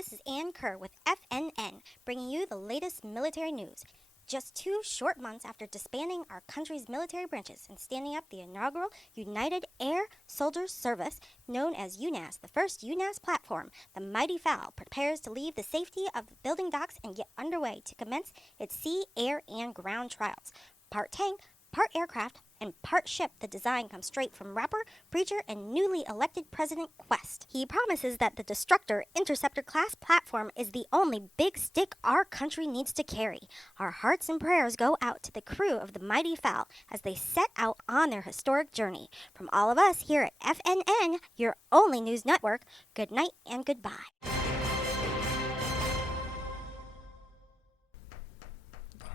This is Ann Kerr with FNN, bringing you the latest military news. Just 2 short months after disbanding our country's military branches and standing up the inaugural United Air Soldiers Service, known as U.N.A.S.S, the first U.N.A.S.S platform, the Mighty Fowl prepares to leave the safety of the building docks and get underway to commence its sea, air, and ground trials. Part tank, part aircraft, and part ship, the design comes straight from rapper, preacher, and newly elected President Quest. He promises that the Destructor Interceptor class platform is the only big stick our country needs to carry. Our hearts and prayers go out to the crew of the Mighty Fowl as they set out on their historic journey. From all of us here at FNN, your only news network, good night and goodbye.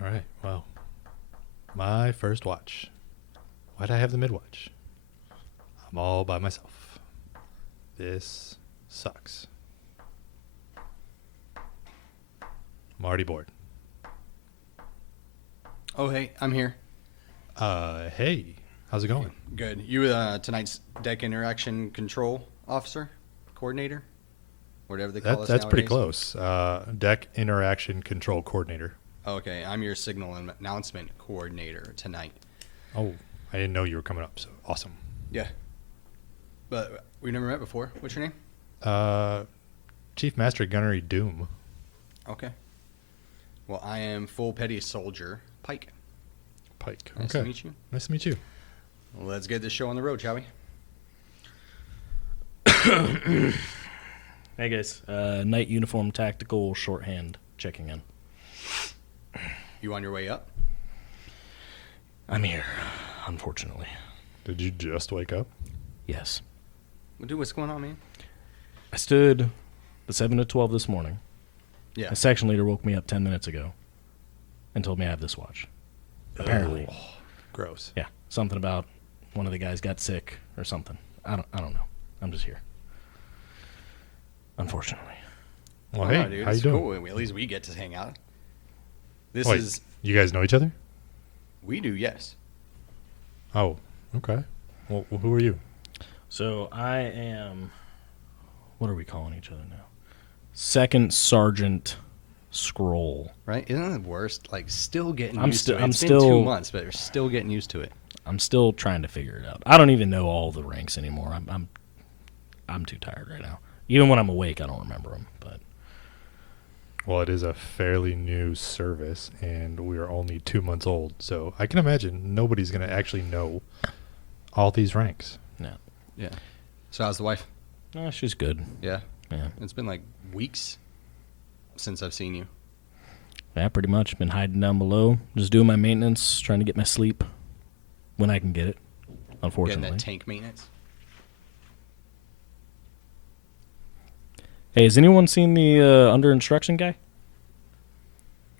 All right, well, my first watch. Why'd I have the Midwatch? I'm all by myself. This sucks. I'm already bored. Oh, hey, I'm here. Hey, how's it going? Good. You tonight's deck interaction control officer, coordinator, whatever they call us That's pretty nowadays. close. Deck interaction control coordinator. Okay, I'm your signal and announcement coordinator tonight. Oh, I didn't know you were coming up, so awesome. Yeah. But we've never met before. What's your name? Chief Master Gunny Doom. Okay. Well, I am full Petty Solider Pike. Pike. Nice Okay. to meet you. Nice to meet you. Well, let's get this show on the road, shall we? Hey guys, night uniform tactical shorthand checking in. You on your way up? I'm here, unfortunately. Did you just wake up? Yes. Well, dude, what's going on, man? I stood the 7 to 12 this morning. Yeah. A section leader woke me up 10 minutes ago and told me I have this watch. Apparently. Oh, gross. Yeah. Something about one of the guys got sick or something. I don't know. I'm just here. Unfortunately. Well, Oh, hey, no, dude, how you it's doing? cool. At least we get to hang out. This Wait, is... you guys know each other? We do, yes. Oh, okay. Well, who are you? So I am, what are we calling each other now? Second Sergeant Scroll. Right? Isn't that the worst? Like, still getting I'm used to it. I'm It's been still 2 months, but we're still getting used to it. I'm still trying to figure it out. I don't even know all the ranks anymore. I'm too tired right now. Even when I'm awake, I don't remember them. But Well, it is a fairly new service, and we are only 2 months old, so I can imagine nobody's going to actually know all these ranks. no, Yeah. So how's the wife? no, she's good. Yeah. Yeah, It's been like weeks since I've seen you. yeah, pretty much. Been hiding down below, just doing my maintenance, trying to get my sleep when I can get it. Getting Unfortunately. that tank maintenance. Hey, has anyone seen the under instruction guy?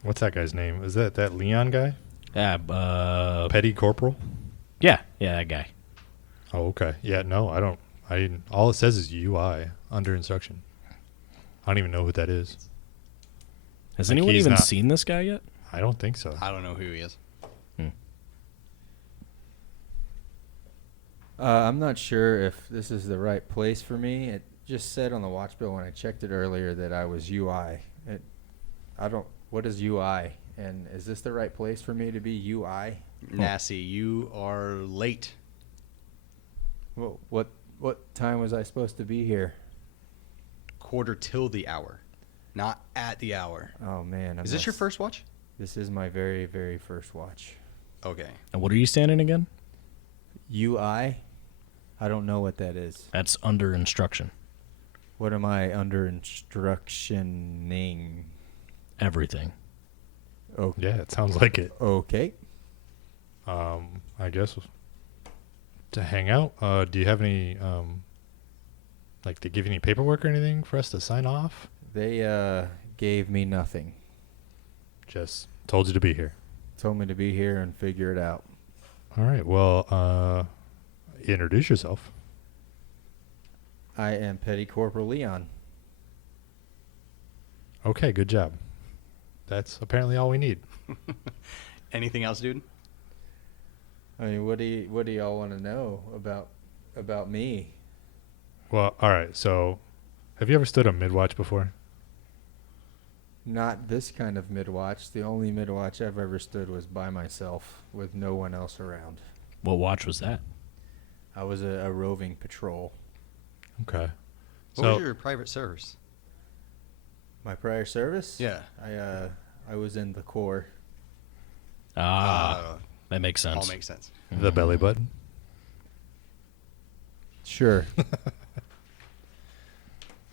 What's that guy's name? Is that Leon guy? Yeah, Petty Corporal? yeah, that guy. Oh, okay. Yeah, no, I didn't. All it says is UI, under instruction. I don't even know who that is. Has Like, anyone he's even not- seen this guy yet? I don't think so. I don't know who he is. I'm not sure if this is the right place for me. It just said on the watch bill when I checked it earlier that I was UI. What is UI? And is this the right place for me to be UI? Nasty, you are late. Well, what time was I supposed to be here? Quarter till the hour. Not at the hour. Oh man, Is this your first watch? This is my very, very first watch. Okay. And what are you standing again? UI? I don't know what that is. That's under instruction. What am I under instructioning? Everything. Oh, Yeah, it sounds like it. okay. I guess to hang out. Do you have any like they give you any paperwork or anything for us to sign off? They gave me nothing. Just told you to be here. Told me to be here and figure it out. All right. Well, introduce yourself. I am Petty Corporal Leon. Okay, good job. That's apparently all we need. Anything else, dude? I mean, what do y'all want to know about me? Well, all right. So, have you ever stood a Midwatch before? Not this kind of midwatch. The only midwatch I've ever stood was by myself with no one else around. What watch was that? I was a roving patrol. Okay. What So was your private service? My prior service? Yeah. I was in the Corps. That makes sense. All makes sense. the belly button. Sure.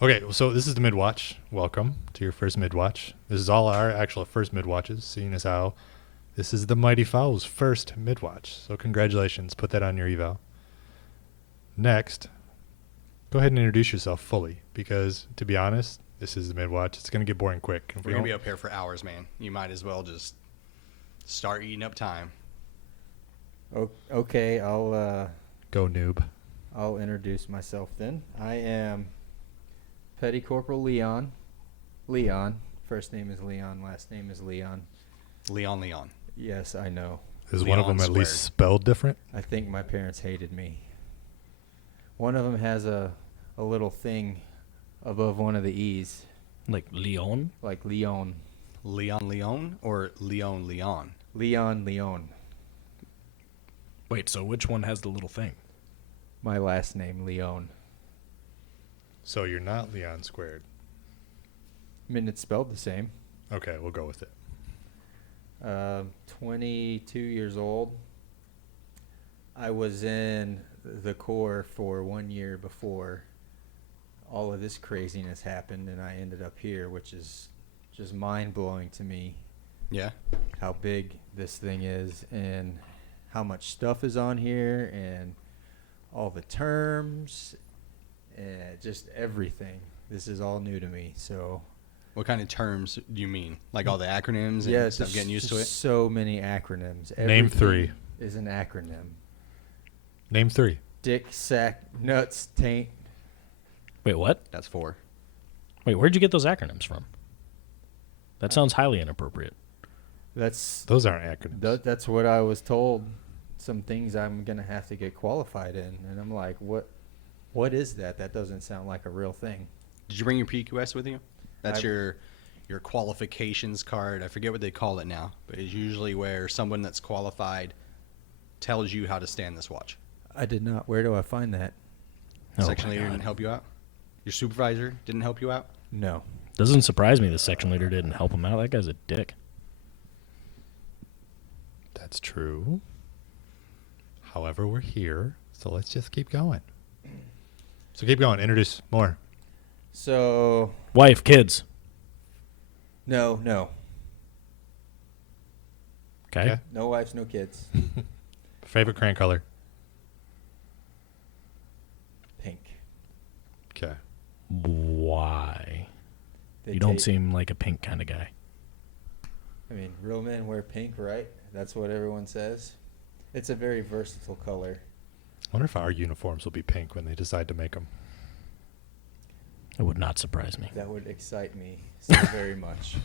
Okay, so this is the Midwatch. Welcome to your first Midwatch. This is all our actual first Midwatches, seeing as how this is the Mighty Fowl's first Midwatch. So congratulations. Put that on your eval. Next, go ahead and introduce yourself fully, because to be honest, this is the Midwatch. It's going to get boring quick. If We're we going to be don't- up here for hours, man. You might as well just start eating up time. Okay, I'll Go noob. I'll introduce myself then. I am Petty Corporal Leon. Leon. First name is Leon. Last name is Leon. Leon. Yes, I know. Is one of them Leon at least squared. spelled different? I think my parents hated me. One of them has a little thing above one of the E's, Like Leon? like Leon. Leon or Leon? Leon. Wait, so which one has the little thing? My last name, Leon. So you're not Leon squared. I mean, it's spelled the same. Okay, we'll go with it. 22 years old. I was in the Corps for 1 year before all of this craziness happened, and I ended up here, which is just mind-blowing to me, Yeah. how big this thing is and how much stuff is on here and all the terms and just everything. This is all new to me, so What kind of terms do you mean? Like all the acronyms and yeah, stuff, there's getting used to it? just so many acronyms. Name Everything three. is an acronym. Name three. Dick, sack, nuts, taint. Wait, what? That's 4. Wait, where'd you get those acronyms from? That sounds highly inappropriate. That's Those aren't acronyms. that's what I was told. Some things I'm gonna have to get qualified in, and I'm like, what is that? That doesn't sound like a real thing. Did you bring your PQS with you? That's I- your qualifications card. I forget what they call it now, but it's usually where someone that's qualified tells you how to stand this watch. I did not. Where do I find that? Oh Section my leader God. didn't help you out? Your supervisor didn't help you out? No. Doesn't surprise me the section leader didn't help him out. That guy's a dick. That's true. However, we're here, so let's just keep going. So keep going. Introduce more. So Wife, kids. no, Okay. no wives, no kids. Favorite crayon color? Pink. Okay. Why? They You don't take- seem like a pink kind of guy. I mean, real men wear pink, right? That's what everyone says. It's a very versatile color. I wonder if our uniforms will be pink when they decide to make them. It would not surprise me. That would excite me so very much.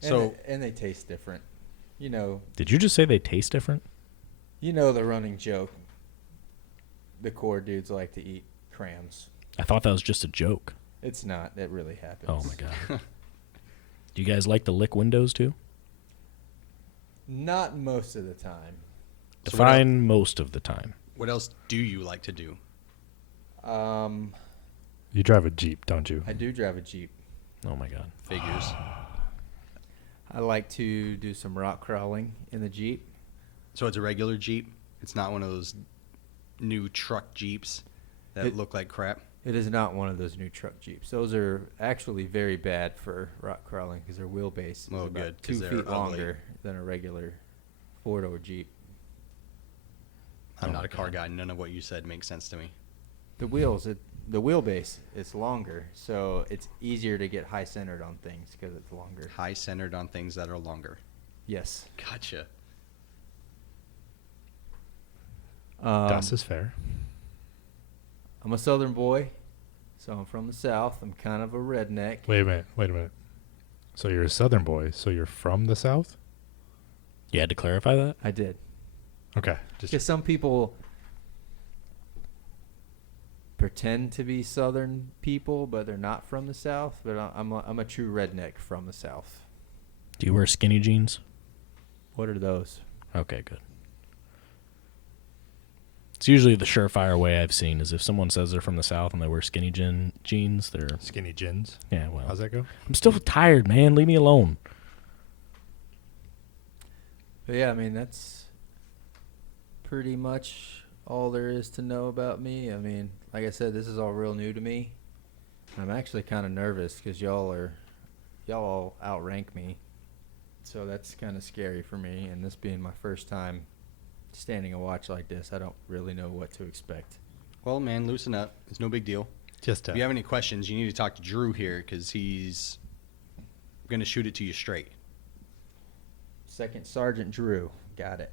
So- and they taste different. You know Did you just say they taste different? the running joke. The Corps dudes like to eat crayons. I thought that was just a joke. It's not. It really happens. Oh my god. Do you guys like to lick windows too? Not most of the time. So what Define most of the time. What else do you like to do? You drive a Jeep, don't you? I do drive a Jeep. Oh my god. Figures. I like to do some rock crawling in the Jeep. So it's a regular Jeep. It's not one of those new truck Jeeps that It- look like crap. It is not one of those new truck Jeeps. Those are actually very bad for rock crawling because their wheelbase is Well, about good, 'cause 2 they're feet ugly. longer than a regular four-door Jeep. I'm Oh not my a car God. guy. None of what you said makes sense to me. The wheelbase is longer, so it's easier to get high centered on things because it's longer. High centered on things that are longer. Yes. Gotcha. Das is fair. I'm a Southern boy, so I'm from the South. I'm kind of a redneck. Wait a minute. So you're a Southern boy, so you're from the South? You had to clarify that? I did. Okay. Just Because some people pretend to be Southern people, but they're not from the South. But I'm a true redneck from the South. Do you wear skinny jeans? What are those? Okay, good. It's usually the surefire way I've seen is if someone says they're from the South and they wear skinny jeans, they're... Skinny gins. Yeah, well. How's that go? I'm still tired, man. Leave me alone. But yeah, I mean, that's pretty much all there is to know about me. I mean, like I said, this is all real new to me. I'm actually kind of nervous because y'all all outrank me. So that's kind of scary for me. And this being my first time standing a watch like this, I don't really know what to expect. Well, man, loosen up. It's no big deal. Just If you have any questions, you need to talk to Drew here because he's going to shoot it to you straight. Second Sergeant Drew. Got it.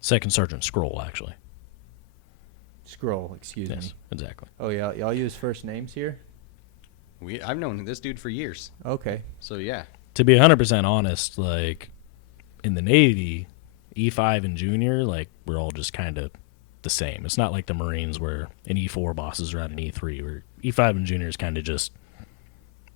Second Sergeant Scroll, actually. Scroll, excuse Yes, me. exactly. Oh, y'all use first names here? I've known this dude for years. Okay. So, yeah. To be 100% honest, like, in the Navy, E5 and Junior, like, we're all just kind of the same. It's not like the Marines where an E4 bosses around an E3, where E5 and Junior is kind of just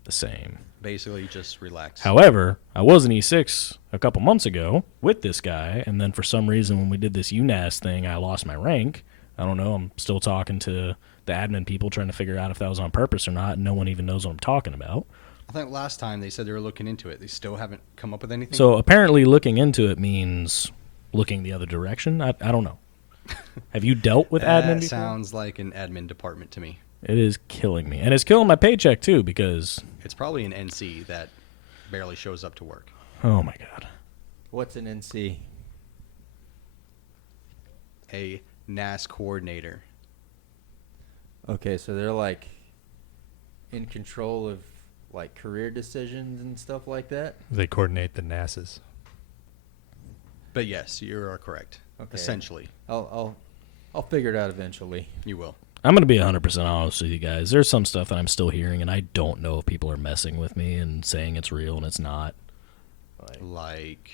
the same. Basically, just relax. However, I was an E6 a couple months ago with this guy, and then for some reason when we did this U.N.A.S.S thing, I lost my rank. I don't know. I'm still talking to the admin people trying to figure out if that was on purpose or not, and no one even knows what I'm talking about. I think last time they said they were looking into it. They still haven't come up with anything? So apparently looking into it means looking the other direction. I don't know. Have you dealt with admin That before? sounds like an admin department to me. It is killing me. And it's killing my paycheck, too, because... It's probably an NC that barely shows up to work. Oh, my God. What's an NC? A U.N.A.S.S coordinator. Okay, so they're like in control of like career decisions and stuff like that? They coordinate the U.N.A.S.S. But yes, you are correct. Okay. Essentially, I'll figure it out eventually. you will. I'm going to be 100% honest with you guys. There's some stuff that I'm still hearing, and I don't know if people are messing with me and saying it's real and it's not. Like,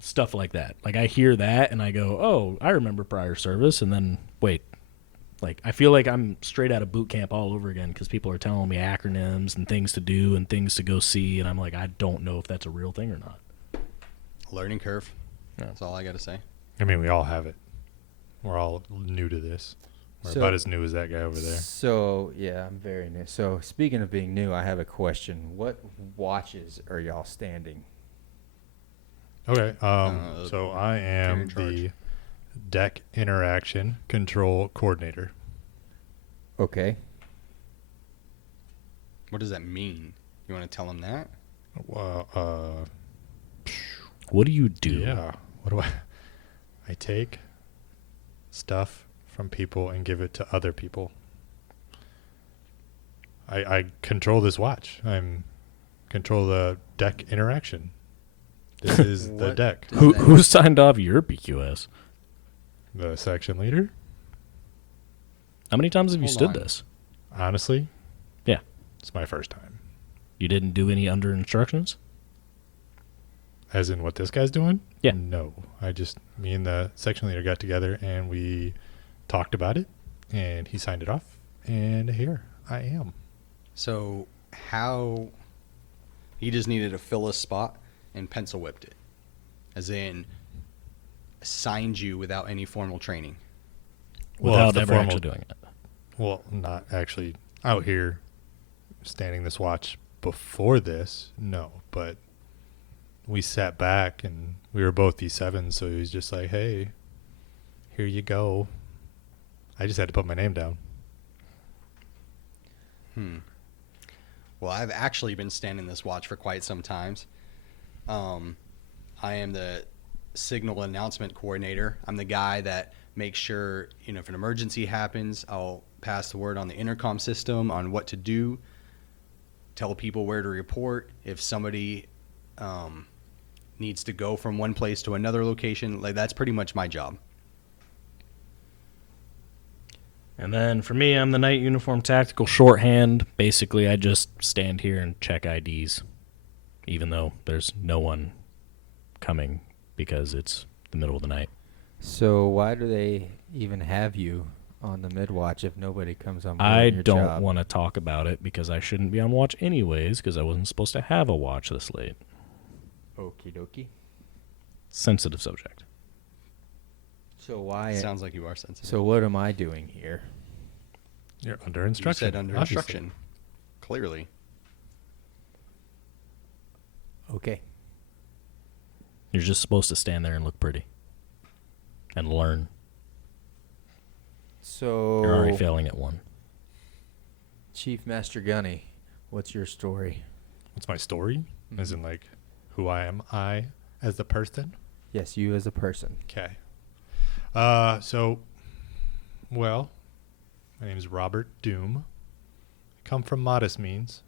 Stuff like that. Like, I hear that, and I go, oh, I remember prior service, and then, wait. Like, I feel like I'm straight out of boot camp all over again because people are telling me acronyms and things to do and things to go see, and I'm like, I don't know if that's a real thing or not. learning curve. Yeah. That's all I got to say. I mean, we all have it. We're all new to this. We're So- about as new as that guy over there. So, yeah, I'm very new. So, speaking of being new, I have a question. What watches are y'all standing? Okay. So I you're am in charge. the deck interaction control coordinator. Okay. What does that mean? You want to tell him that? Well, What do you do? yeah. What do I take stuff from people and give it to other people. I control this watch. I'm control the deck interaction. This is the What deck. does Who that- who signed off your PQS? The section leader. How many times have you Hold stood on. this? Honestly, Yeah. it's my first time. You didn't do any under instructions? As in what this guy's doing? Yeah. No. Me and the section leader got together and we talked about it and he signed it off and here I am. So how he just needed to fill a spot and pencil whipped it, as in assigned you without any formal training. Well, Without if the ever formal- actually doing it. Well, not actually out here standing this watch before this, no, but we sat back and we were both E7s, so he was just like, hey, here you go. I just had to put my name down. Well, I've actually been standing this watch for quite some times. I am the signal announcement coordinator. I'm the guy that makes sure, if an emergency happens, I'll pass the word on the intercom system on what to do, tell people where to report. If somebody needs to go from one place to another location, that's pretty much my job. And then for me, I'm the night uniform tactical shorthand. Basically, I just stand here and check IDs, even though there's no one coming because it's the middle of the night. So, why do they even have you on the Midwatch if nobody comes on board I your don't job? want to talk about it because I shouldn't be on watch anyways because I wasn't supposed to have a watch this late. Okie dokie. Sensitive subject. So why? Sounds like you are sensitive. So what am I doing here? You're under You instruction. said under obviously. instruction. Clearly. Okay. You're just supposed to stand there and look pretty. And learn. So You're already failing at one. Chief Master Gunny, what's your story? What's my story? As Mhm. in, like, who I am, I as the person? Yes, you as a person. Okay. Well, my name is Robert Doom. I come from modest means.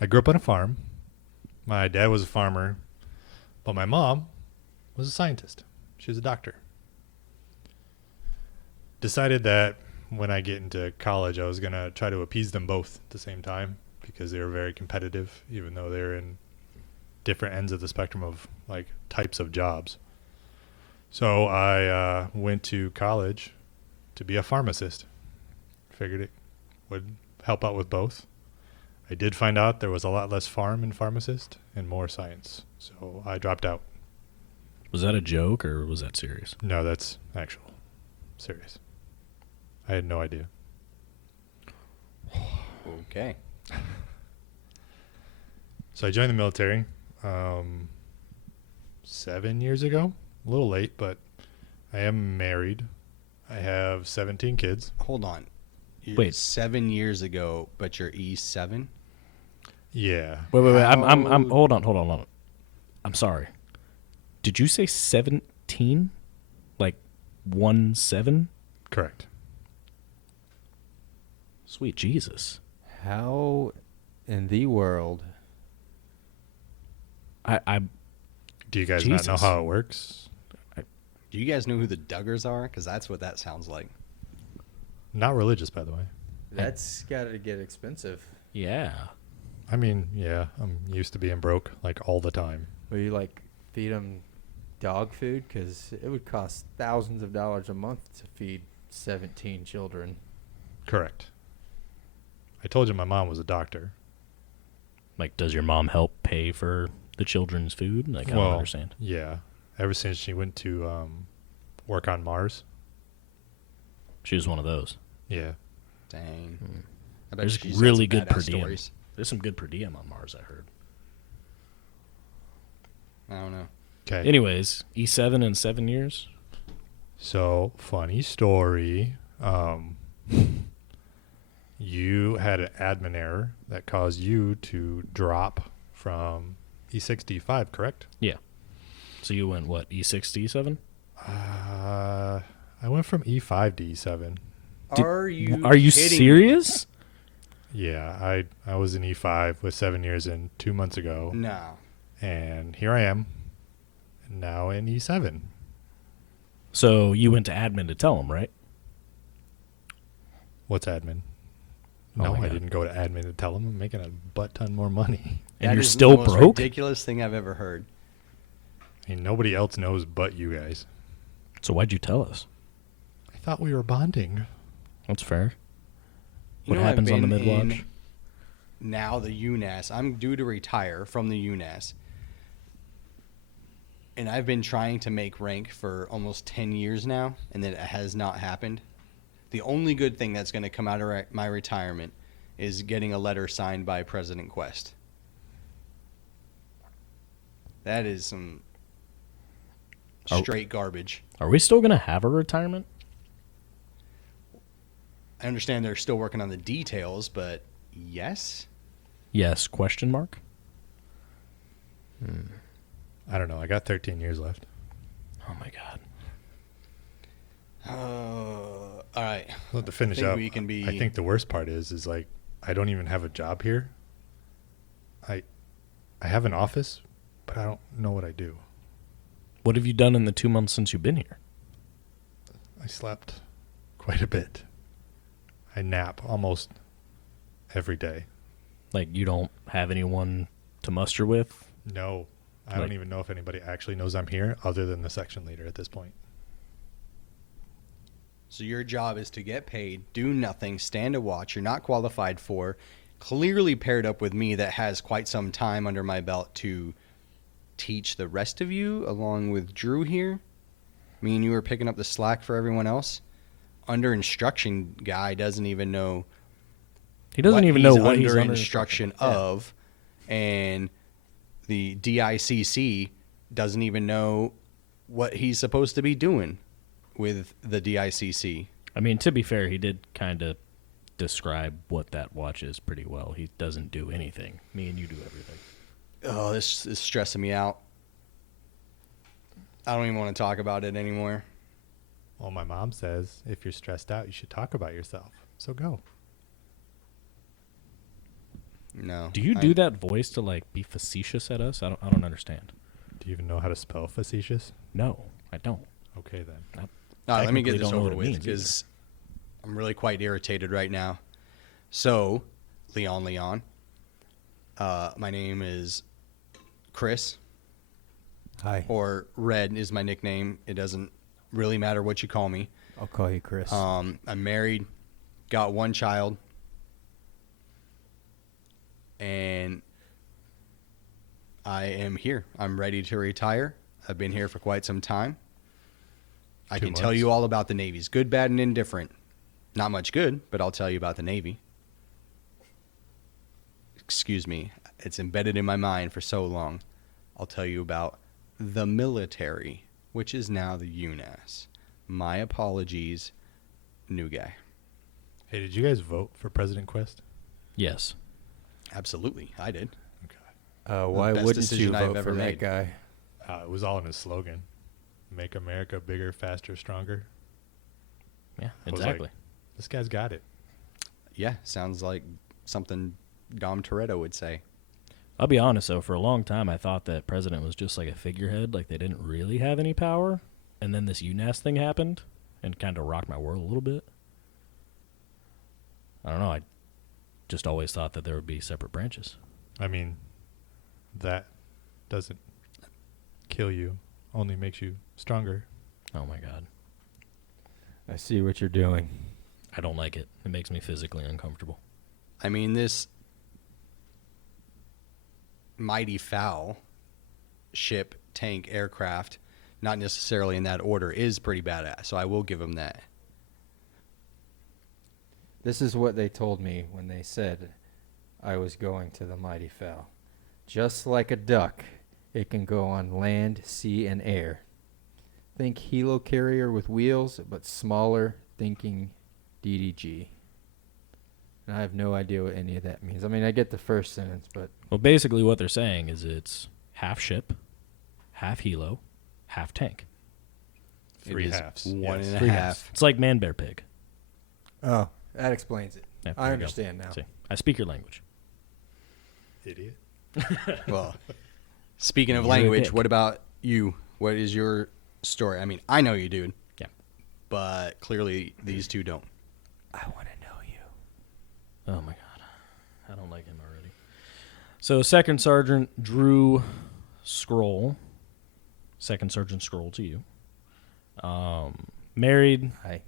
I grew up on a farm. My dad was a farmer, but my mom was a scientist. She was a doctor. Decided that when I get into college, I was going to try to appease them both at the same time because they were very competitive, even though they're in different ends of the spectrum of, like, types of jobs. So I went to college to be a pharmacist. Figured it would help out with both. I did find out there was a lot less farm in pharmacist and more science. So I dropped out. Was that a joke or was that serious? No, that's actual. Serious. I had no idea. Okay. So I joined the military 7 years ago. A little late, but I am married. I have 17 kids. Hold on. Wait. 7 years ago, but you're E7? Yeah. Wait. I'm How- hold on. I'm sorry. Did you say 17? Like 1-7? Correct. Sweet Jesus. How in the world? I Do you guys not know Jesus. how it works? Do you guys know who the Duggars are? Because that's what that sounds like. Not religious, by the way. That's got to get expensive. yeah. I mean, yeah, I'm used to being broke, like, all the time. Will you like feed them dog food? Because it would cost thousands of dollars a month to feed 17 children. Correct. I told you my mom was a doctor. Like, does your mom help pay for the children's food? Like, I don't understand. Yeah. Ever since she went to work on Mars. She was one of those. Yeah. Dang. I bet There's she's got really some good per badass diem. stories. There's some good per diem on Mars, I heard. I don't know. Okay. Anyways, E7 in 7 years? So, funny story. You had an admin error that caused you to drop from E6 to E5, correct? Yeah. So you went, what, E6 to E7? I went from E5 to E7. Are you kidding me? serious? Yeah, I was in E5 with 7 years in 2 months ago. No. And here I am, now in E7. So you went to admin to tell him, right? What's admin? Oh No, my I God. didn't go to admin to tell them I'm making a butt ton more money. And That you're is still the most broke? ridiculous thing I've ever heard. I mean, nobody else knows but you guys. So why'd you tell us? I thought we were bonding. That's fair. You What know, I've happens on the been in Midwatch? Now the U.N.A.S S. I'm due to retire from the U.N.A.S S. And I've been trying to make rank for almost 10 years now, and it has not happened. The only good thing that's going to come out of my retirement is getting a letter signed by President Quest. That is some Oh. straight garbage. Are we still going to have a retirement? I understand they're still working on the details, but yes. Yes, question mark? I don't know. I got 13 years left. Oh, my God. All right. Well, to finish think up, we can be- I think the worst part is like I don't even have a job here. I have an office, but I don't know what I do. What have you done in the 2 months since you've been here? I slept quite a bit. I nap almost every day. Like, you don't have anyone to muster with? No, I Like- don't even know if anybody actually knows I'm here other than the section leader at this point. So your job is to get paid, do nothing, stand a watch you're not qualified for, clearly paired up with me that has quite some time under my belt to teach the rest of you, along with Drew here. Me and you are picking up the slack for everyone else. Under instruction guy doesn't even know. He doesn't even know what he's under under instruction Yeah. of, and the DICC doesn't even know what he's supposed to be doing with the DICC. I mean, to be fair, he did kind of describe what that watch is pretty well. He doesn't do anything. Me and you do everything. Oh, this is stressing me out. I don't even want to talk about it anymore. Well, my mom says if you're stressed out, you should talk about yourself. So go. No. Do you do that voice to like be facetious at us? I don't understand. Do you even know how to spell facetious? No, I don't. Okay, then. All right, let me get technically this don't know over what it with means because I'm really quite irritated right now. So, Leon, my name is Chris, Hi. or Red is my nickname. It doesn't really matter what you call me. I'll call you Chris. I'm married, got one child, and I am here. I'm ready to retire. I've been here for quite some time. I 2 can tell months. you all about the Navy's good, bad, and indifferent. Not much good, but I'll tell you about the Navy. Excuse me. It's embedded in my mind for so long. I'll tell you about the military, which is now the U.N.A.S.S. My apologies, new guy. Hey, did you guys vote for President Quest? Yes. Absolutely, I did. Okay. Why best wouldn't you decision I've vote ever for that made. guy? It was all in his slogan. Make America bigger, faster, stronger. Yeah, I was exactly. like, this guy's got it. Yeah, sounds like something Dom Toretto would say. I'll be honest, though. For a long time, I thought that president was just like a figurehead, like they didn't really have any power. And then this U.N.A.S.S thing happened and kind of rocked my world a little bit. I don't know. I just always thought that there would be separate branches. I mean, that doesn't kill you, only makes you stronger. Oh, my God. I see what you're doing. I don't like it. It makes me physically uncomfortable. I mean, this Mighty Fowl ship, tank, aircraft, not necessarily in that order, is pretty badass. So I will give him that. This is what they told me when they said I was going to the Mighty Fowl. Just like a duck, it can go on land, sea, and air. Think helicarrier with wheels, but smaller, thinking DDG. And I have no idea what any of that means. I mean, I get the first sentence, but Well, basically what they're saying is it's half ship, half helo, half tank. Three It is halves. One Yes. and a Three half. halves. It's like man, bear, pig. oh, that explains it. Yeah, I there you go. understand now. See, I speak your language. Idiot. Well, speaking of You're a language, dick. what about you? What is your story? I mean, I know you, dude. Yeah. But clearly these two don't. I want to know you. Oh, my God. I don't like him already. So, Second Sergeant Drew Scroll. Second Sergeant Scroll to you. Married, Hi.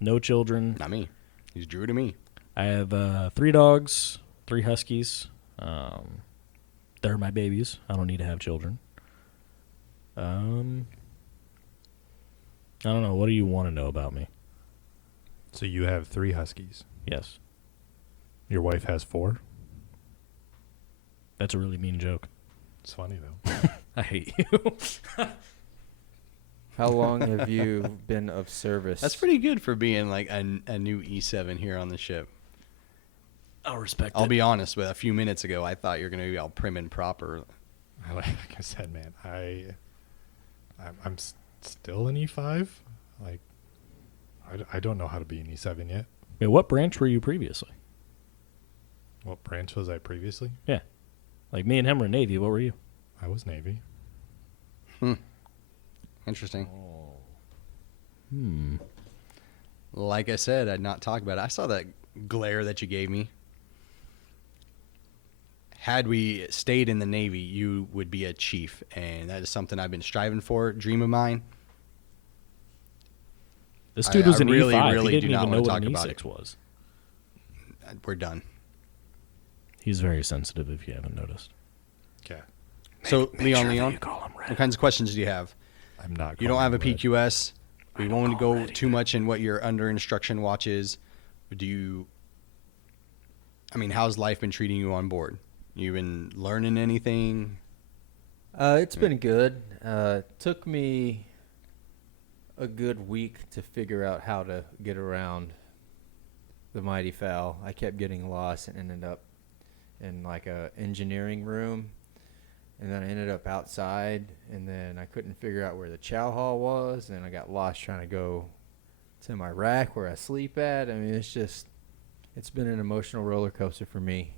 no children. Not me. He's Drew to me. I have 3 dogs, 3 huskies. They're my babies. I don't need to have children. I don't know. What do you want to know about me? So you have 3 huskies. Yes. Your wife has 4. That's a really mean joke. It's funny, though. I hate you. How long have you been of service? That's pretty good for being like a new E7 here on the ship. I'll respect I'll it. be honest, with a few minutes ago, I thought you were going to be all prim and proper. Like I said, man, I'm still an E5. Like, I don't know how to be an E7 yet. Wait, what branch were you previously? What branch was I previously? Yeah. Like me and him were Navy. What were you? I was Navy. Interesting. Hmm. Like I said, I'd not talk about it. I saw that glare that you gave me. Had we stayed in the Navy, you would be a chief, and that is something I've been striving for, dream of mine. This dude was I an really, E5. really He do didn't not even know wanna what an talk about E6 was. We're done. He's very sensitive if you haven't noticed. Okay. So, Leon, You call him red. what kinds of questions do you have? I'm not. You don't have a calling you PQS. We won't go red too much in what your under instruction watch is. How's life been treating you on board? You been learning anything? It's been good. Took me a good week to figure out how to get around the Mighty Fowl. I kept getting lost and ended up in like a engineering room, and then I ended up outside, and then I couldn't figure out where the chow hall was, and I got lost trying to go to my rack where I sleep at. I mean, it's been an emotional roller coaster for me.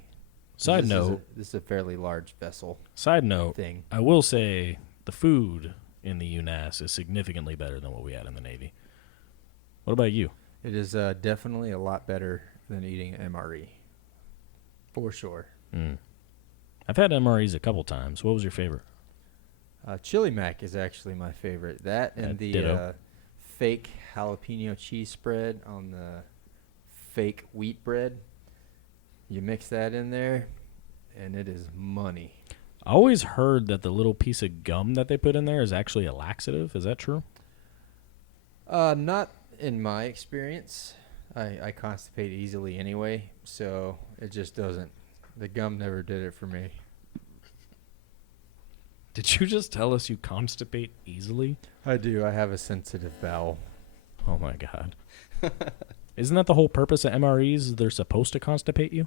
Side This note. is a fairly large vessel Side note. thing. I will say the food in the U.N.A.S.S is significantly better than what we had in the Navy. What about you? It is definitely a lot better than eating MRE, for sure. I've had MREs a couple times. What was your favorite? Chili mac is actually my favorite. That and the ditto. fake jalapeno cheese spread on the fake wheat bread. You mix that in there, and it is money. I always heard that the little piece of gum that they put in there is actually a laxative. Is that true? Not in my experience. I constipate easily anyway, so it just doesn't. The gum never did it for me. Did you just tell us you constipate easily? I do. I have a sensitive bowel. Oh my god. Isn't that the whole purpose of MREs? They're supposed to constipate you?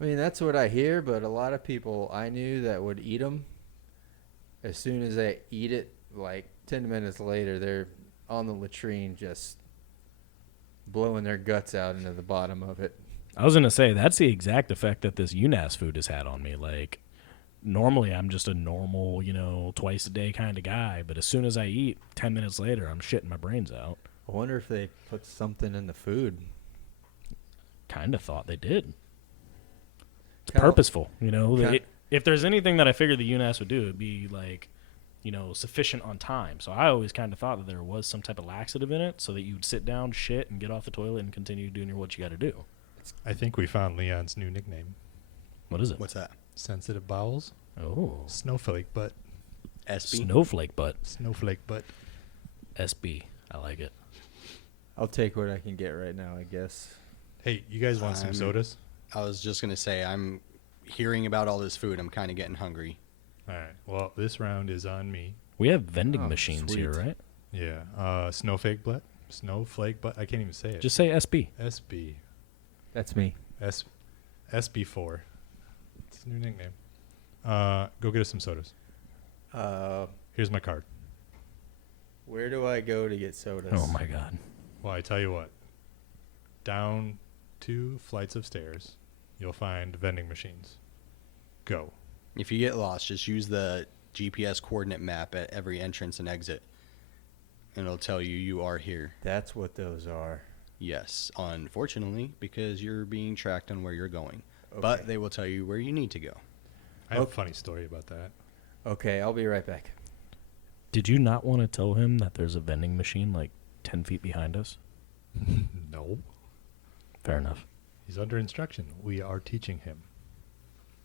I mean, that's what I hear, but a lot of people I knew that would eat them, as soon as they eat it, like 10 minutes later, they're on the latrine just blowing their guts out into the bottom of it. I was going to say, that's the exact effect that this U.N.A.S.S food has had on me. Like, normally I'm just a normal, twice a day kind of guy, but as soon as I eat, 10 minutes later, I'm shitting my brains out. I wonder if they put something in the food. Kind of thought they did. It's Kinda- purposeful, kinda- If there's anything that I figured the U.N.A.S.S would do, it'd be like, sufficient on time. So I always kind of thought that there was some type of laxative in it so that you'd sit down, shit, and get off the toilet and continue doing what you got to do. I think we found Leon's new nickname. What is it? What's that? Sensitive bowels. Oh. Snowflake butt. SB? Snowflake butt. Snowflake butt. SB. I like it. I'll take what I can get right now, I guess. Hey, you guys want some I'm- sodas? I was just going to say, I'm hearing about all this food. I'm kind of getting hungry. All right. Well, this round is on me. We have vending Oh, machines here, sweet. right? Yeah. Snowflake butt. Snowflake butt. I can't even say it. Just say SB. SB. That's me. SB4. It's a new nickname. Go get us some sodas. Here's my card. Where do I go to get sodas? Oh, my God. Well, I tell you what. Down 2 flights of stairs, you'll find vending machines. Go. If you get lost, just use the GPS coordinate map at every entrance and exit, and it'll tell you are here. That's what those are. Yes, unfortunately, because you're being tracked on where you're going. But Okay. they will tell you where you need to go. I have a funny story about that. Okay, I'll be right back. Did you not want to tell him that there's a vending machine like 10 feet behind us? No. Fair enough. He's under instruction. We are teaching him.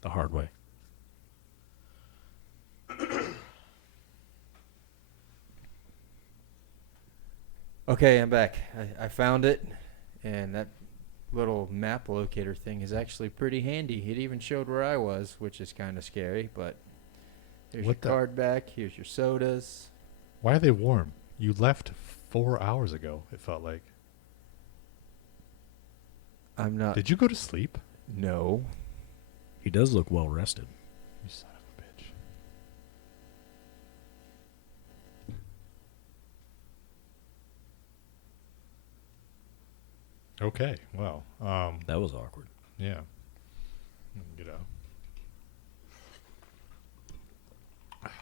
The hard way. Okay, I'm back. I found it, and that little map locator thing is actually pretty handy. It even showed where I was, which is kind of scary, but here's What the- your card back. Here's your sodas. Why are they warm? You left 4 hours ago, it felt like. I'm not. Did you go to sleep? No. He does look well rested. You son of a bitch. Okay, well, That was awkward. yeah. Let me get out.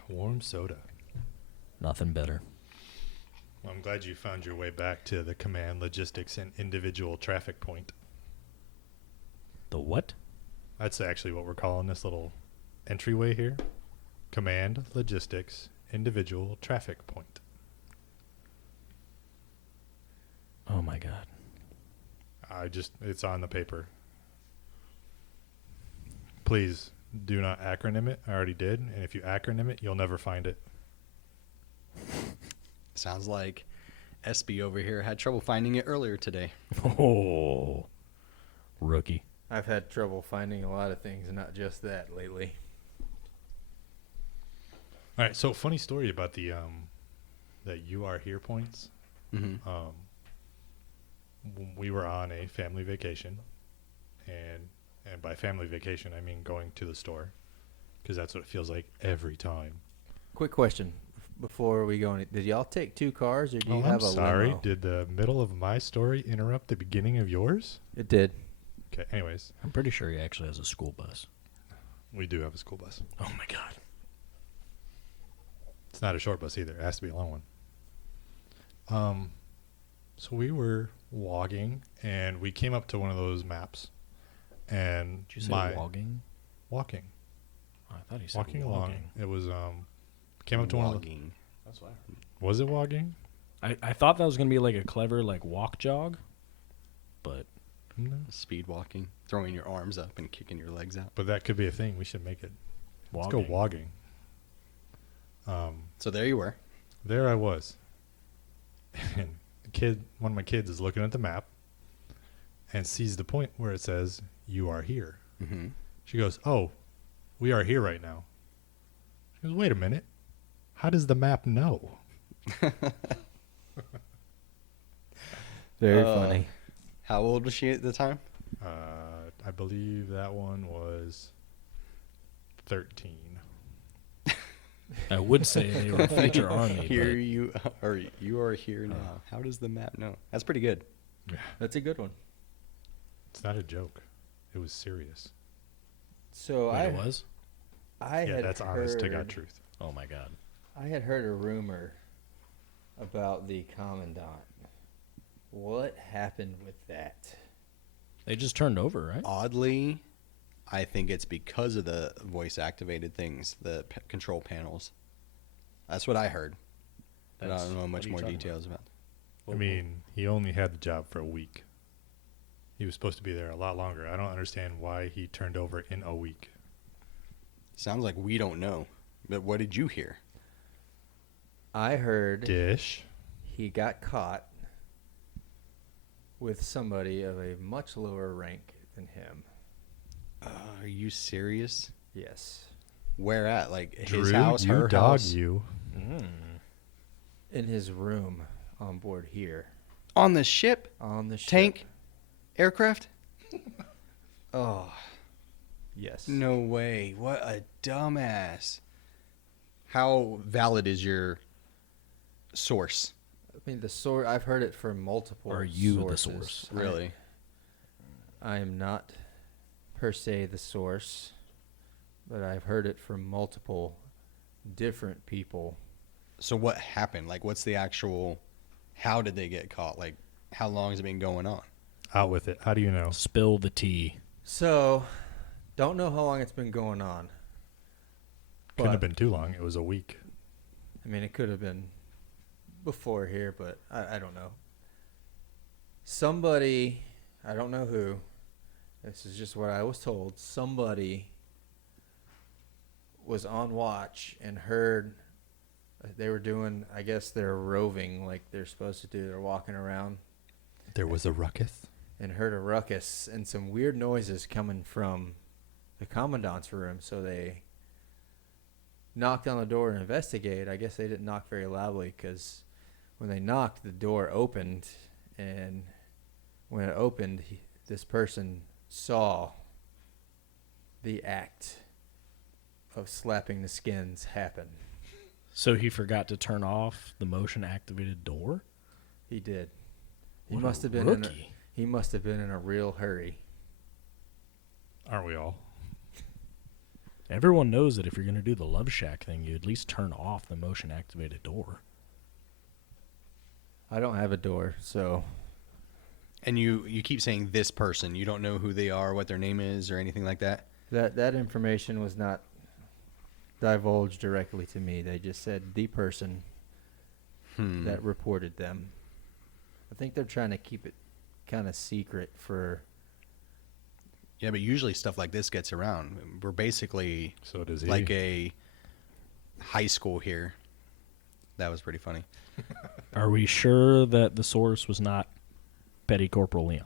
Warm soda. Nothing better. Well, I'm glad you found your way back to the command, logistics, and individual traffic point. The what? That's actually what we're calling this little entryway here. Command, logistics, individual traffic point. it's on the paper. Please do not acronym it. I already did. And if you acronym it, you'll never find it. Sounds like SB over here had trouble finding it earlier today. Oh, rookie. I've had trouble finding a lot of things, not just that lately. All right. So funny story about the you are here points. Mm-hmm. When we were on a family vacation, and by family vacation I mean going to the store, because that's what it feels like every time. Quick question before we go. Did y'all take 2 cars, or do you I'm have a sorry. limo? Did the middle of my story interrupt the beginning of yours? It did. Okay. Anyways, I'm pretty sure he actually has a school bus. we do have a school bus. Oh my god. It's not a short bus either. It has to be a long one. So we were walking, and we came up to one of those maps, and Did you say walking? walking, Oh, I thought he said walking along. It was came up to one of the, Logging. That's why. was it walking? I thought that was gonna be like a clever like walk jog, but No. Speed walking, throwing your arms up and kicking your legs out. But that could be a thing. We should make it. Let's go walking. walking. So there you were. There I was. And one of my kids is looking at the map and sees the point where it says, "You are here." Mm-hmm. She goes, "Oh, we are here right now." She goes, "Wait a minute. How does the map know?" Very funny. How old was she at the time? I believe that one was 13. I would say they were future army. Here But you are. You are here now. How does the map know? That's pretty good. That's a good one. It's not a joke. It was serious. So wait, it was. I Yeah, had that's heard, honest to God truth. Oh my god. I had heard a rumor about the commandant. What happened with that? They just turned over, right? Oddly, I think it's because of the voice-activated things, the control panels. That's what I heard. But I don't know much more details about. I mean, he only had the job for a week. He was supposed to be there a lot longer. I don't understand why he turned over in a week. Sounds like we don't know. But what did you hear? I heard Dish. he got caught with somebody of a much lower rank than him. Are you serious? Yes. Where at? Like his Drew, house, you her dog, house? you. In his room on board here. On the ship? On the ship. Tank? Aircraft? Oh, Yes. no way. What a dumbass. How valid is your source? I mean, the source, I've heard it from multiple Are you the sources. source? Really? I am not per se the source, but I've heard it from multiple different people. So what happened? Like, what's the actual, how did they get caught? Like, how long has it been going on? Out with it. How do you know? Spill the tea. So, don't know how long it's been going on. Couldn't have but- been too long. It was a week. I mean, it could have been before here, but I don't know. Somebody, I don't know who, this is just what I was told, somebody was on watch and heard they were doing, I guess they're roving like they're supposed to do. They're walking around There was a ruckus. and heard a ruckus and some weird noises coming from the commandant's room. So they knocked on the door and investigated. I guess they didn't knock very loudly because when they knocked, the door opened. And when it opened, this person saw the act of slapping the skins happen. So he forgot to turn off the motion activated door? He did. He What must a have been rookie. he must have been in a real hurry. Aren't we all? Everyone knows that if you're going to do the Love Shack thing, you at least turn off the motion activated door. I don't have a door, so And you keep saying this person. You don't know who they are, what their name is, or anything like that? that information was not divulged directly to me. They just said the person that reported them. I think they're trying to keep it kind of secret for. Yeah, but usually stuff like this gets around. We're basically So does he. like a high school here. That was pretty funny. Are we sure that the source was not Petty Corporal Leon?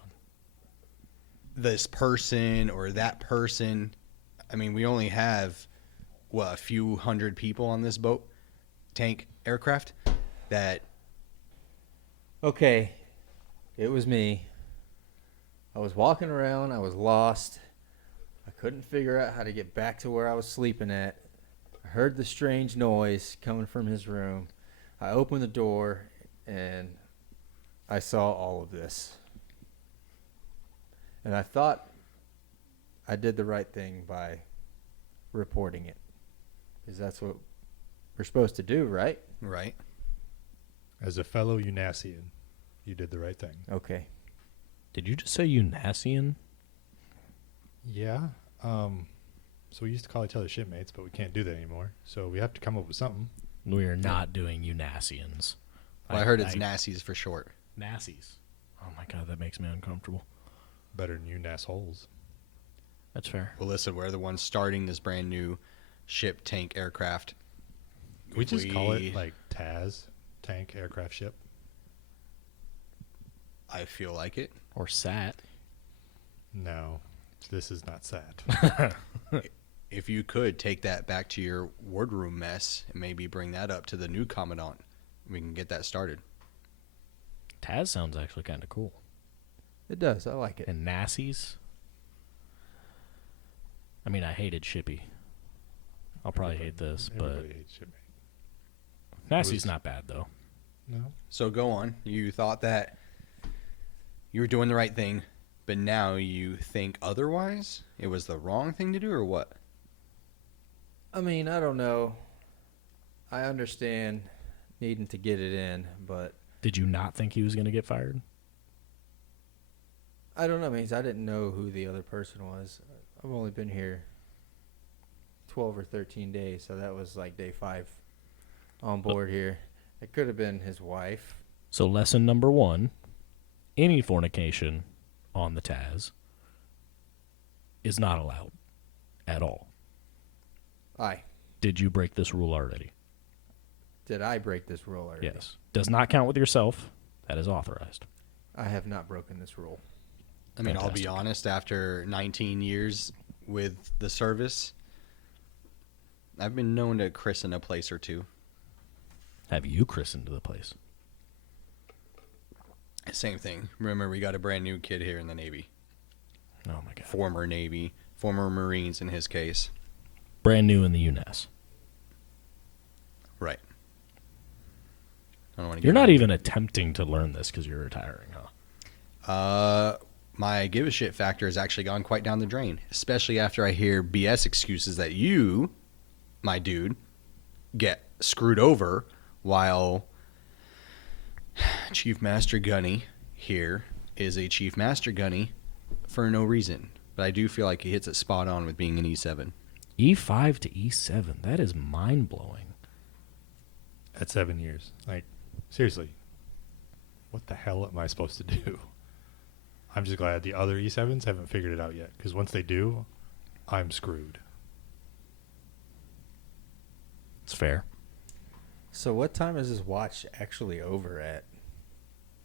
This person or that person. I mean, we only have, what, a few hundred people on this boat, tank, aircraft, that... Okay, it was me. I was walking around. I was lost. I couldn't figure out how to get back to where I was sleeping at. I heard the strange noise coming from his room. I opened the door, and I saw all of this. And I thought I did the right thing by reporting it. Because that's what we're supposed to do, right? Right. As a fellow U.N.A.S.sian, you did the right thing. Okay. Did you just say U.N.A.S.sian? Yeah. So we used to call each other shipmates, but we can't do that anymore. So we have to come up with something. We are not doing U.N.A.S.sians. Well, I heard it's NASSI's for short. NASSI's. Oh my god, that makes me uncomfortable. Better than U.N.A.S. holes. That's fair. Well, listen, we're the ones starting this brand new ship, tank, aircraft. We just call it like TAS, tank, aircraft, ship. I feel like it. Or SAT. No, this is not sad. If you could take that back to your wardroom mess and maybe bring that up to the new commandant, we can get that started. TAS sounds actually kind of cool. It does. I like it. And NASSI's? I mean, I hated Shippy. I'll probably hate this, but Everybody hates shipmate. NASSI's not bad, though. No. So go on. You thought that you were doing the right thing, but now you think otherwise? It was the wrong thing to do, or what? I mean, I don't know. I understand needing to get it in, but Did you not think he was going to get fired? I don't know. I mean, I didn't know who the other person was. I've only been here 12 or 13 days, so that was like day 5 on board here. It could have been his wife. So lesson number 1, any fornication on the TAS is not allowed at all. Aye. Did you break this rule already? Did I break this rule already? Yes. Does not count with yourself. That is authorized. I have not broken this rule. I mean, I'll be Fantastic. honest, after 19 years with the service, I've been known to christen a place or two. Have you christened the place? Same thing. Remember, we got a brand new kid here in the Navy. Oh, my God. Former Navy, former Marines in his case. Brand new in the U.N.A.S.S. Right. I don't want to You're not even attempting to learn this because you're retiring, huh? My give a shit factor has actually gone quite down the drain, especially after I hear BS excuses that you, my dude, get screwed over while Chief Master Gunny here is a Chief Master Gunny for no reason. But I do feel like he hits it spot on with being an E7. E5 to E7. That is mind-blowing. At 7 years. Like, seriously. What the hell am I supposed to do? I'm just glad the other E7s haven't figured it out yet. Because once they do, I'm screwed. It's fair. So what time is this watch actually over at?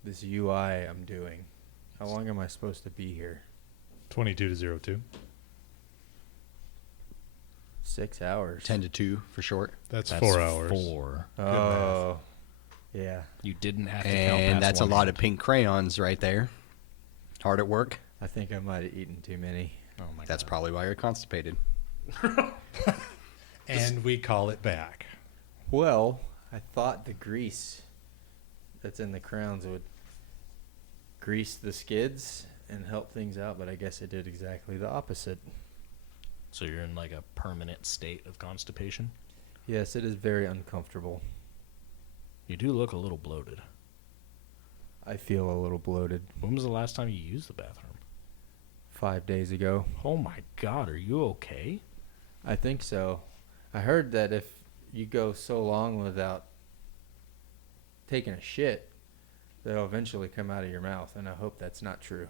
This UI I'm doing. How long am I supposed to be here? 22 to 02. 6 hours. 10 to 2 for short. That's That's 4 hours. 4. Oh, yeah. You didn't have to count past And that's a one lot hand. of pink crayons right there. Hard at work. I think I might have eaten too many. Oh my That's God. probably why you're constipated. And we call it back. Well, I thought the grease that's in the crowns would grease the skids and help things out, but I guess it did exactly the opposite. So you're in like a permanent state of constipation? Yes, it is very uncomfortable. You do look a little bloated. I feel a little bloated. When was the last time you used the bathroom? 5 days ago. Oh my God, are you okay? I think so. I heard that if you go so long without taking a shit, that'll eventually come out of your mouth, and I hope that's not true.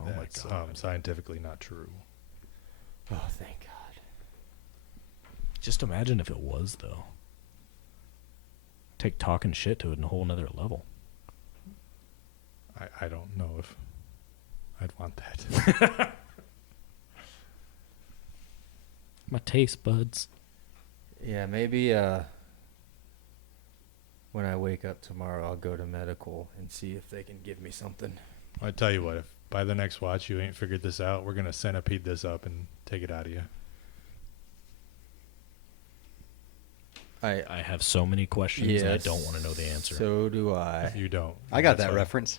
Oh That's my god. scientifically not true. Oh, thank God. Just imagine if it was, though. Take talking shit to a whole nother level. I don't know if I'd want that. My taste buds. Yeah, maybe when I wake up tomorrow, I'll go to medical and see if they can give me something. I tell you what, if by the next watch you ain't figured this out, we're gonna centipede this up and take it out of you. I have so many questions and I don't want to know the answer. So do I. You don't. I got That's that fine. reference.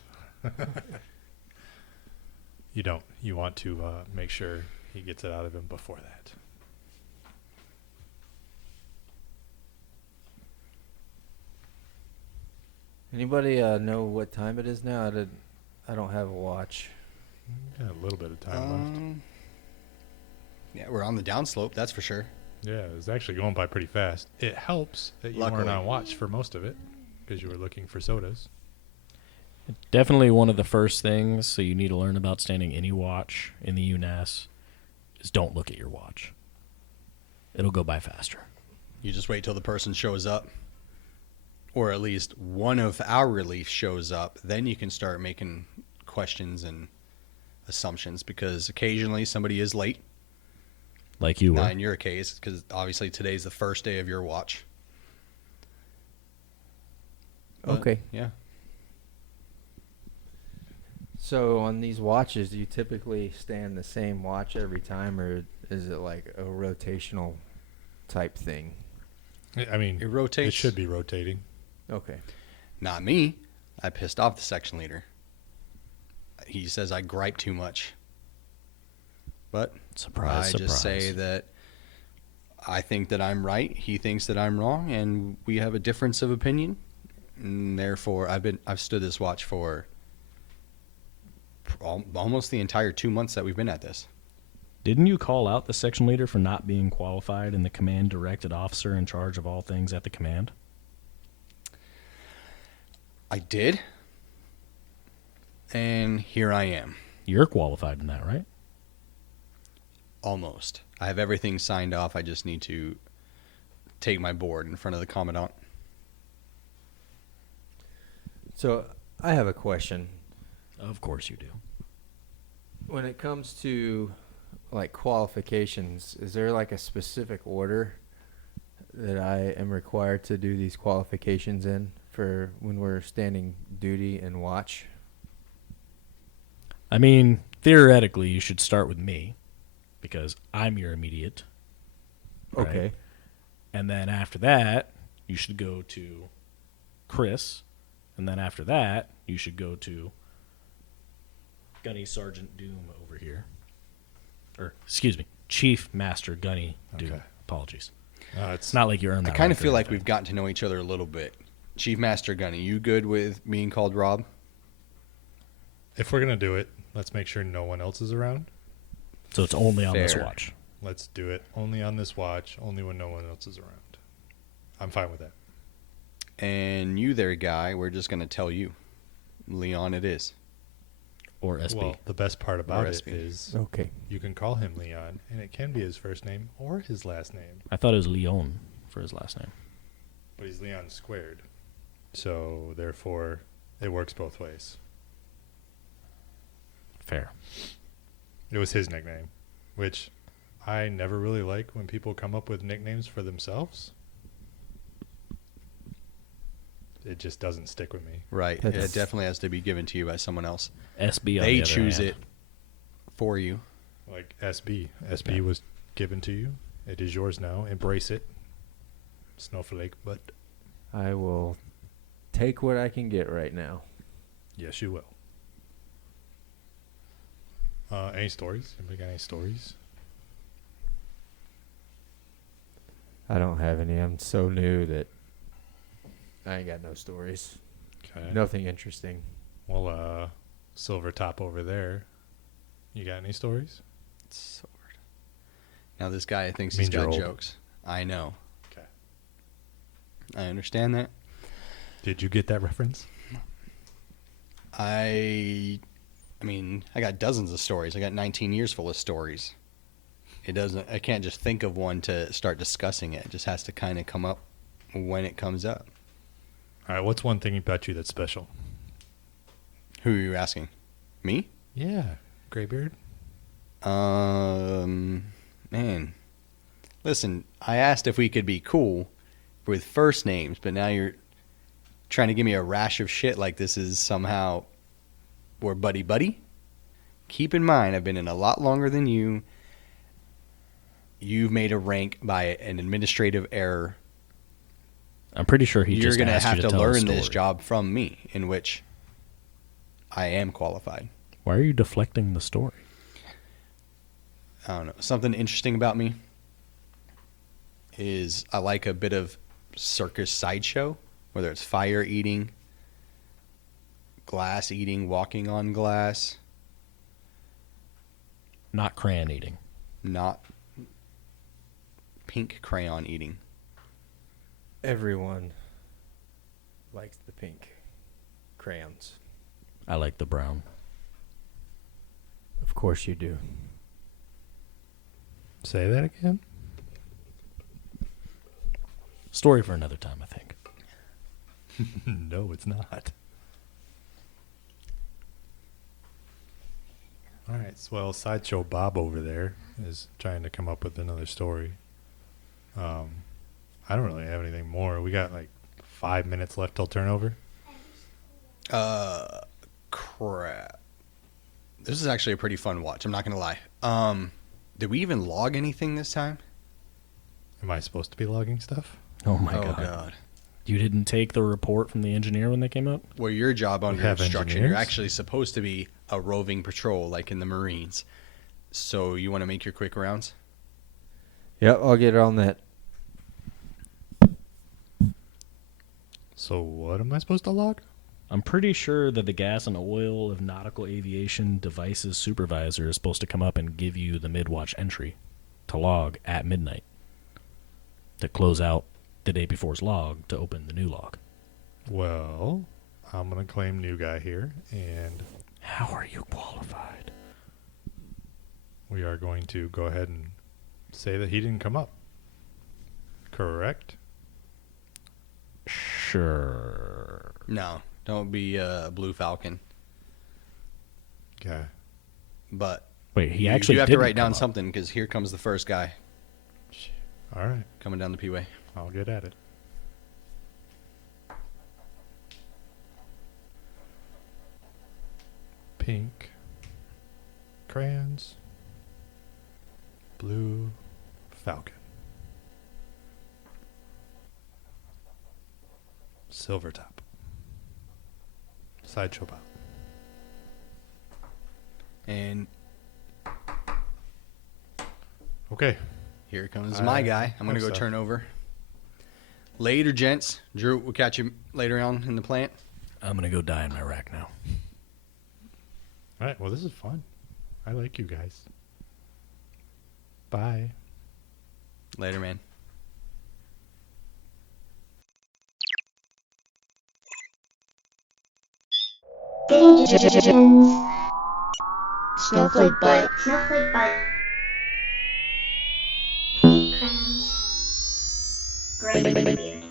You don't. You want to make sure he gets it out of him before that. Anybody know what time it is now? I don't have a watch. Got a little bit of time left. Yeah, we're on the downslope, that's for sure. Yeah, it was actually going by pretty fast. It helps that you Luckily. weren't on watch for most of it because you were looking for sodas. Definitely one of the first things so you need to learn about standing any watch in the U.N.A.S. is don't look at your watch. It'll go by faster. You just wait till the person shows up, or at least one of our relief shows up. Then you can start making questions and assumptions, because occasionally somebody is late. Like you were. Not in your case, because obviously today's the first day of your watch. But, Okay. Yeah. So on these watches, do you typically stand the same watch every time, or is it like a rotational type thing? I mean, It rotates. it should be rotating. Okay. Not me. I pissed off the section leader. He says I gripe too much. But Surprise, I just say that I think that I'm right. He thinks that I'm wrong, and we have a difference of opinion. And therefore, I've stood this watch for almost the entire 2 months that we've been at this. Didn't you call out the section leader for not being qualified and the command directed officer in charge of all things at the command? I did, and here I am. You're qualified in that, right? Almost. I have everything signed off. I just need to take my board in front of the commandant. So I have a question. Of course you do. When it comes to like qualifications, is there like a specific order that I am required to do these qualifications in for when we're standing duty and watch? I mean, theoretically, you should start with me because I'm your immediate. Right? Okay. And then after that, you should go to Chris. And then after that, you should go to Gunny Sergeant Doom over here. Or, excuse me, Chief Master Gunny Doom. Okay. Apologies. It's It's not like you earned I that. kind right of feel there, like okay. we've gotten to know each other a little bit. Chief Master Gunny, you good with being called Rob? if we're gonna do it, let's make sure no one else is around. So it's only on this Fair. watch. Let's do it only on this watch, only when no one else is around. I'm fine with that. And you there, guy, we're just going to tell you. Leon it is. Or SB. Well, the best part about it SB. is Okay. you can call him Leon, and it can be his first name or his last name, I thought it was Leon for his last name. but he's Leon squared. So, therefore, it works both ways. Fair. It was his nickname, which I never really like when people come up with nicknames for themselves. It just doesn't stick with me. Right. That's- It definitely has to be given to you by someone else. SB on They the other choose hand. it for you. Like SB. SB Yeah. was given to you. It is yours now. Embrace it. Snowflake, but I will take what I can get right now. yes, you will. Any stories? Anybody got any stories? I don't have any. I'm so new that I ain't got no stories. Okay. Nothing interesting. Well, Silver Top over there. You got any stories? Sword. Now this guy thinks Means he's you're got old. jokes. I know. Okay. I understand that. Did you get that reference? I mean, I got dozens of stories. I got 19 years full of stories. I can't just think of one to start discussing it. It just has to kind of come up when it comes up. All right, what's one thing about you that's special? Who are you asking? Me? Yeah, Graybeard. Man. Listen, I asked if we could be cool with first names, but now you're trying to give me a rash of shit like this is somehow we're buddy-buddy? Keep in mind, I've been in a lot longer than you. You've made a rank by an administrative error. I'm pretty sure he You're just going to asked you have to tell a learn this story. job from me, in which I am qualified. Why are you deflecting the story? I don't know. Something interesting about me is I like a bit of circus sideshow, whether it's fire eating, glass eating, walking on glass, Not crayon eating. not pink crayon eating. Everyone likes the pink crayons. I like the brown. Of course you do. Say that again. Story for another time, I think. No, it's not. All right. Well, Sideshow Bob over there is trying to come up with another story. I don't really have anything more. We got like 5 minutes left till turnover. Crap. This is actually a pretty fun watch. I'm not going to lie. Did we even log anything this time? Am I supposed to be logging stuff? Oh my god. You didn't take the report from the engineer when they came up? Well, your job under have instruction, you're engineers? actually supposed to be a roving patrol like in the Marines. So you want to make your quick rounds? Yep, I'll get on that. So what am I supposed to log? I'm pretty sure that the gas and oil of nautical aviation devices supervisor is supposed to come up and give you the Midwatch entry to log at midnight. To close out the day before's log to open the new log. Well, I'm going to claim new guy here, and How are you qualified? we are going to go ahead and say that he didn't come up. Correct? Sure. No, don't be a Blue Falcon. Okay. But Wait, he you actually do have to didn't write down come up. something because here comes the first guy All right. coming down the P-way. I'll get at it. Pink crayons, blue falcon, silver top, sideshow pop. And Okay. here comes my guy. I'm going to hope go so. turn over. Later, gents. Drew, we'll catch you later on in the plant. I'm going to go die in my rack now. All right. Well, this is fun. I like you guys. Bye. Later, man. Snowflake bite. Snowflake bite. Crayons. Gray beard.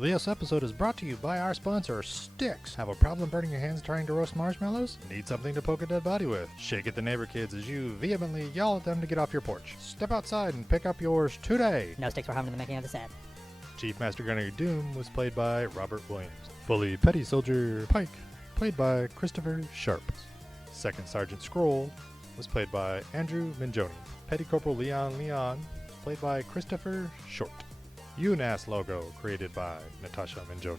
This episode is brought to you by our sponsor, Sticks. Have a problem burning your hands trying to roast marshmallows? Need something to poke a dead body with? Shake at the neighbor kids as you vehemently yell at them to get off your porch. Step outside and pick up yours today. No sticks were harmed in the making of the set. Chief Master Gunny Doom was played by Robert Williams. Fully Petty Solider Pike, played by Christopher Sharp. Second Sergeant Scroll was played by Andrew Minjoni. Petty Corporal Leon, played by Christopher Short. U.N.A.S.S logo created by Natasha Minjoni.